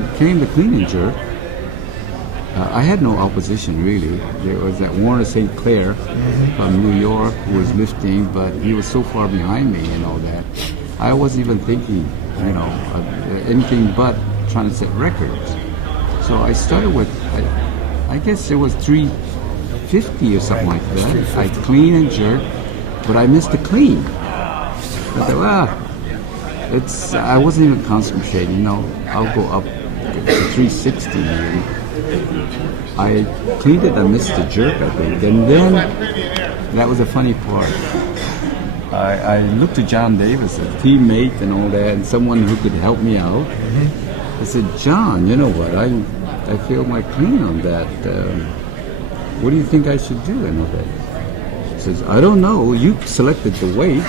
when it came to clean and jerk, I had no opposition really. There was that Warner St. Clair from New York who was lifting, but he was so far behind me and all that. I wasn't even thinking, of anything but trying to set records. So I started with, I guess it was 350 or something like that. I clean and jerk, but I missed the clean. I thought, I wasn't even concentrating. I'll go up to 360 maybe. I cleaned it, I missed the jerk, I think. And then, that was a funny part. I looked to John Davis, a teammate and all that, and someone who could help me out. I said, John, you know what, I failed my clean on that. What do you think I should do? And all that. He says, I don't know, you selected the weight.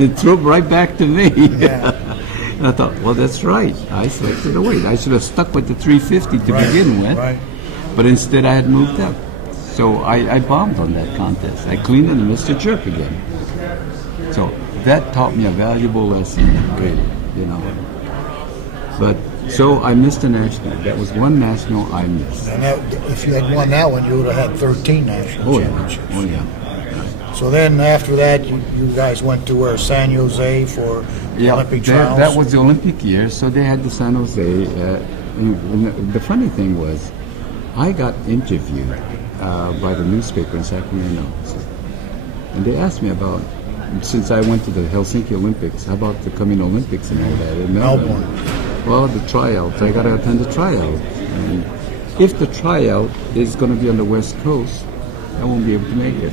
It threw it right back to me. Yeah. And I thought, well, that's right. I selected the weight. I should have stuck with the 350 to begin with. Right. But instead, I had moved up. So I bombed on that contest. I cleaned and missed the jerk again. So that taught me a valuable lesson, really, But so I missed a national. That was one national I missed. And if you had won that one, you would have had 13 national championships. Oh, yeah. So then after that, you guys went to where? San Jose for the Olympic trials? That was the Olympic year, so they had the San Jose. And the funny thing was, I got interviewed by the newspaper in Sacramento. And they asked me about, since I went to the Helsinki Olympics, how about the coming Olympics and all that in Melbourne? Well, the tryouts. I got to attend the tryout. And if the tryout is going to be on the West Coast, I won't be able to make it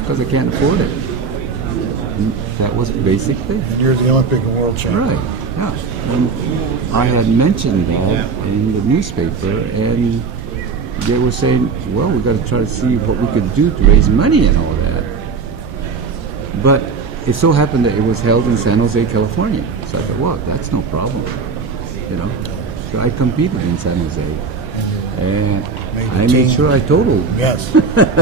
because I can't afford it. And that was basically. And you're the Olympic and world champion. Right. Yeah. And I had mentioned that in the newspaper, and they were saying, well, we got to try to see what we could do to raise money and all that. But it so happened that it was held in San Jose, California. So I thought, well, that's no problem, So I competed in San Jose, and I made sure I totaled. Yes.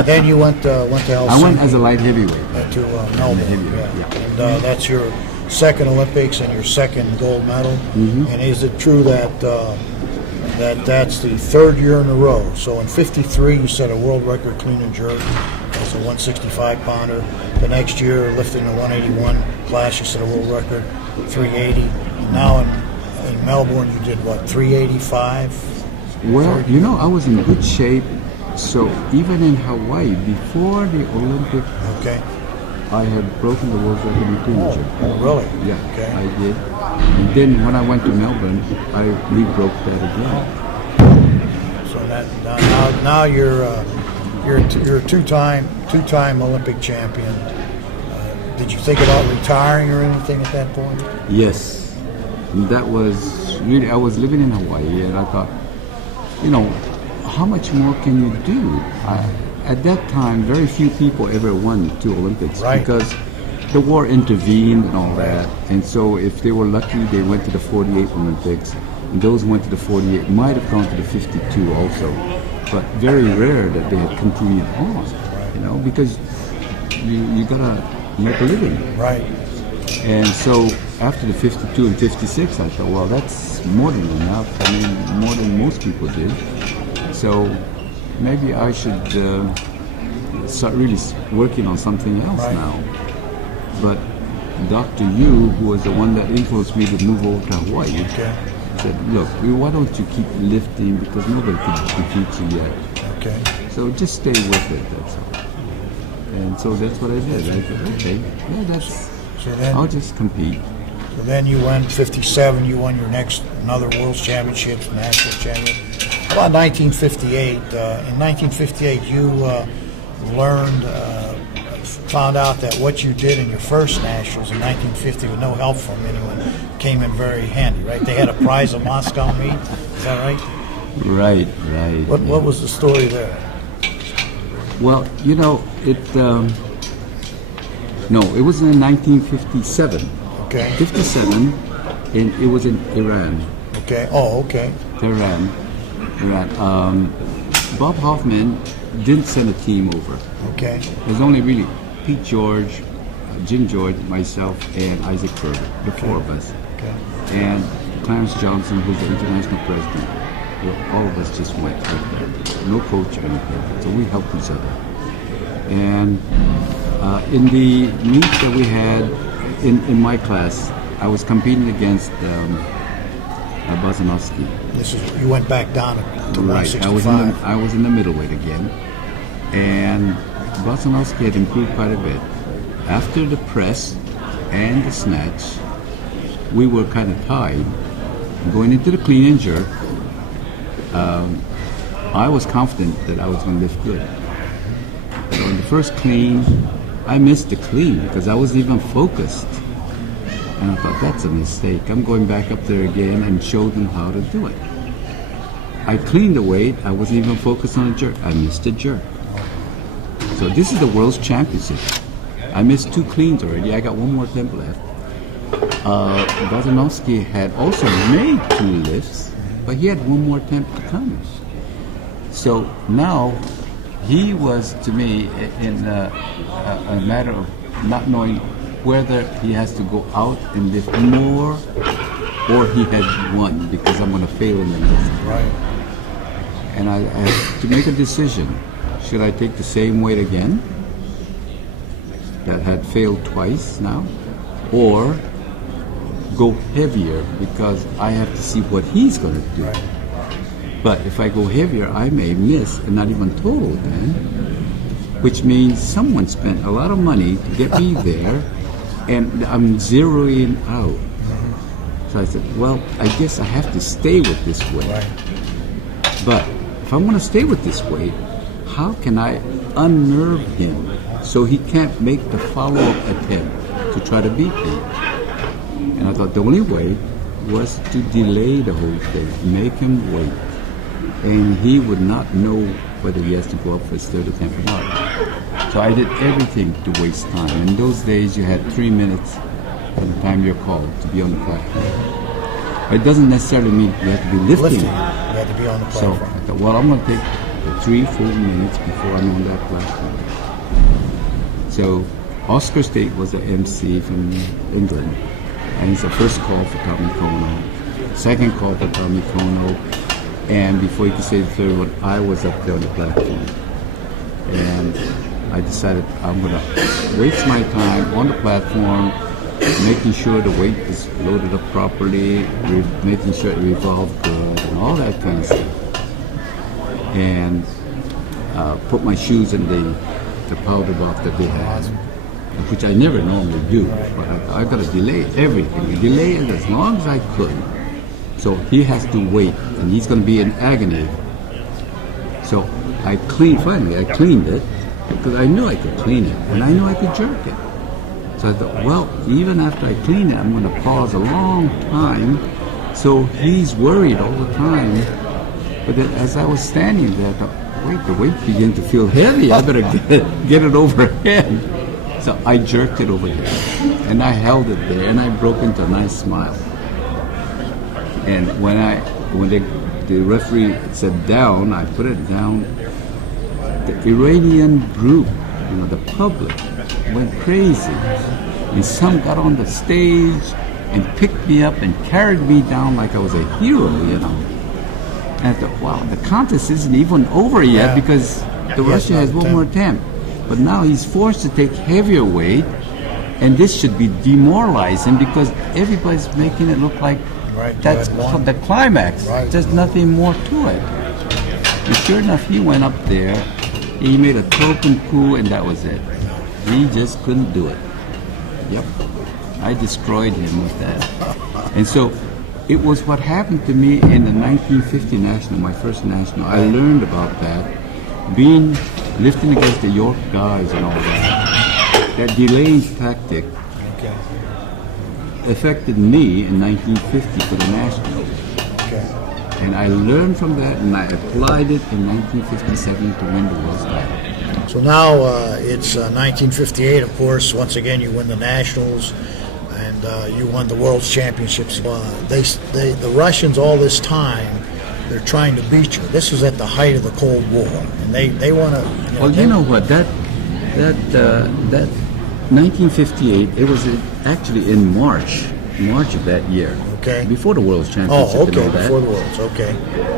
Then you went to Helsinki. I went as a light heavyweight. To Melbourne. Yeah. And that's your second Olympics and your second gold medal. And is it true that that's the third year in a row? So in '53, you set a world record clean and jerk. That's a 165-pounder. The next year, lifting the 181 class, you set a world record, 380. And now in Melbourne, you did what, 385? Well, I was in good shape. So even in Hawaii, before the Olympic, I had broken the world record in clean and jerk. Oh, really? Yeah, okay. I did. And then when I went to Melbourne, I re-broke that again. So that now you're a two-time Olympic champion. Did you think about retiring or anything at that point? Yes. And that was really, I was living in Hawaii, and I thought, how much more can you do? At that time, very few people ever won 2 Olympics because the war intervened and all that. And so if they were lucky, they went to the 48 Olympics. And those who went to the 48 might have gone to the 52 also. But very rare that they had continued on, because you gotta make a living. Right. And so after the 52 and 56, I thought, well, that's more than enough. I mean, more than most people did. So maybe I should start really working on something else now. But Dr. Yu, who was the one that influenced me to move over to Hawaii, said, look, why don't you keep lifting, because nobody can defeat you yet. Okay. So just stay with it, that's all. And so that's what I did. I thought, I'll just compete. So then you went 57, you won your another World Championships, National Champion. How about 1958? In 1958, you found out that what you did in your first Nationals in 1950 with no help from anyone came in very handy, right? They had a prize of Moscow meat, is that right? Right. What was the story there? Well, it was in 1957. Okay. 57, and it was in Iran. Okay. Oh, okay. Iran. Bob Hoffman didn't send a team over. Okay. There's only really Pete George, Jim George, myself, and Isaac Berger, the 4 of us. Okay. And Clarence Johnson, who's the international president. All of us just went like that. No coach or anything. So we helped each other. And in the meet that we had in my class, I was competing against Bazanovsky. You went back down to Right. 165. I was in the middleweight again. And Bazanovsky had improved quite a bit. After the press and the snatch, we were kind of tied. Going into the clean and jerk, I was confident that I was going to lift good. So in the first clean, I missed the clean because I wasn't even focused. And I thought, that's a mistake. I'm going back up there again and show them how to do it. I cleaned the weight. I wasn't even focused on a jerk. I missed a jerk. So this is the World's Championship. I missed 2 cleans already. I got 1 more attempt left. Bazanovsky had also made 2 lifts, but he had 1 more attempt to come. So now he was, to me, in a matter of not knowing whether he has to go out and lift more or he had won because I'm going to fail in the lift. Right. And I had to make a decision. Should I take the same weight again that had failed twice now, or go heavier because I have to see what he's going to do. Right. But if I go heavier, I may miss and not even total then, which means someone spent a lot of money to get me there, and I'm zeroing out. So I said, well, I guess I have to stay with this weight. Right. But if I want to stay with this weight, how can I unnerve him so he can't make the follow-up attempt to try to beat me? And I thought the only way was to delay the whole thing, make him wait. And he would not know whether he has to go up for his 3rd attempt or not. So I did everything to waste time. In those days, you had 3 minutes from the time you're called to be on the platform. It doesn't necessarily mean you have to be lifting. You had to be on the So platform. I thought, well, I'm going to take the 3 full minutes before I'm on that platform. So Oscar State was the MC from England, and he's the first call for Tommy Kono, second call for Tommy Kono, and before you could say the third one, I was up there on the platform. And I decided I'm going to waste my time on the platform, making sure the weight is loaded up properly, making sure it revolved good, and all that kind of stuff. And put my shoes in the powder box that they had, which I never normally do. But I got to delay everything. Delay it as long as I could. So he has to wait, and he's going to be in agony. So finally I cleaned it, because I knew I could clean it, and I knew I could jerk it. So I thought, well, even after I clean it, I'm going to pause a long time, so he's worried all the time. But then as I was standing there, I thought, wait, the weight began to feel heavy. I better get it overhead. So I jerked it overhead, and I held it there, and I broke into a nice smile. And when the referee said down, I put it down. The Iranian group, the public, went crazy. And some got on the stage and picked me up and carried me down like I was a hero, And I thought, wow, the contest isn't even over yet because the Russian has 1 more attempt. But now he's forced to take heavier weight, and this should be demoralizing because everybody's making it look like that's the climax. Right. There's nothing more to it. And sure enough, he went up there, he made a token coup, and that was it. He just couldn't do it. Yep. I destroyed him with that. And so it was what happened to me in the 1950 National, my first National. I learned about that, lifting against the York guys and all that. That delaying tactic affected me in 1950 for the National. And I learned from that, and I applied it in 1957 to win the world's title. So now it's 1958, of course. Once again, you win the Nationals, and you won the World's Championships. The Russians, all this time, they're trying to beat you. This is at the height of the Cold War, and they want to. Well, you know what? That 1958. It was actually in March of that year. Okay. Before the World Championship Oh, and okay. all that. Before the Worlds. Okay.